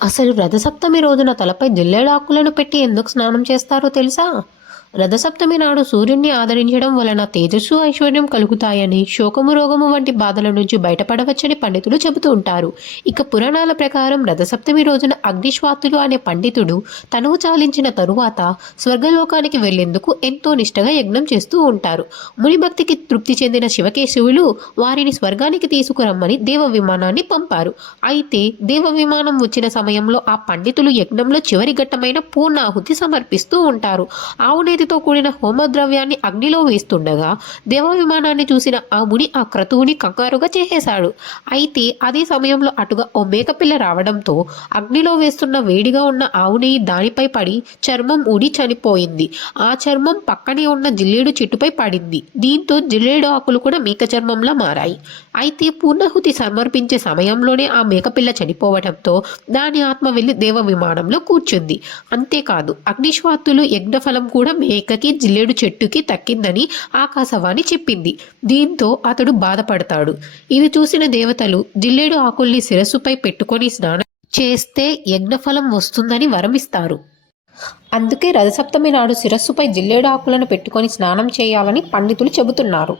అసలు రథసప్తమి రోజున తలపై జిల్లేడాకులను పెట్టి ఎందుకు స్నానం చేస్తారో తెలుసా? రథసప్తమి నాడు సూర్యుడిని ఆదరించడం వలన తేజస్సు ఐశ్వర్యం కలుగుతాయని శోకము రోగము వంటి బాధల నుంచి బయటపడవచ్చని పండితులు చెబుతూ ఉంటారు. ఇక పురాణాల ప్రకారం రథసప్తమి రోజున అగ్నిశ్వాతులు అనే పండితుడు తనువు చాలించిన తరువాత స్వర్గలోకానికి వెళ్ళేందుకు ఎంతో నిష్టగా యజ్ఞం చేస్తూ ఉంటారు. మునిభక్తికి తృప్తి చెందిన శివకేశవులు వారిని స్వర్గానికి తీసుకురమ్మని దేవ విమానాన్ని పంపారు. అయితే దేవ విమానం వచ్చిన సమయంలో ఆ పండితులు యజ్ఞంలో చివరి ఘట్టమైన పూర్ణాహుతి సమర్పిస్తూ ఉంటారు. ఆవునేది నేతితో కూడిన హోమద్రవ్యాన్ని అగ్నిలో వేస్తుండగా దేవ విమానాన్ని చూసిన ఆ ముని ఆ క్రతువుని కంగారుగా చేసేశాడు. అయితే అదే సమయంలో అటుగా ఓ మేకపిల్ల రావడంతో అగ్నిలో వేస్తున్న వేడిగా ఉన్న ఆవు నెయ్యి దానిపై పడి చర్మం ఊడి చనిపోయింది. ఆ చర్మం పక్కనే ఉన్న జిల్లేడు చెట్టుపై పడింది. దీంతో జిల్లేడు ఆకులు కూడా మేక చర్మంలా మారాయి. అయితే పూర్ణాహుతి సమర్పించే సమయంలోనే ఆ మేకపిల్ల చనిపోవడంతో దాని ఆత్మ వెళ్ళి దేవ విమానంలో కూర్చుంది. అంతేకాదు అగ్నిశ్వాతులు యజ్ఞఫలం కూడా మేకకి జిల్లేడు చెట్టుకి తక్కిందని ఆకాశవాణి చెప్పింది. దీంతో అతడు బాధపడతాడు. ఇది చూసిన దేవతలు జిల్లేడు ఆకుల్ని శిరస్సుపై పెట్టుకొని స్నానం చేస్తే యజ్ఞఫలం వస్తుందని వరమిస్తారు. అందుకే రథసప్తమి నాడు శిరస్సుపై జిల్లేడు ఆకులను పెట్టుకొని స్నానం చేయాలని పండితులు చెబుతున్నారు.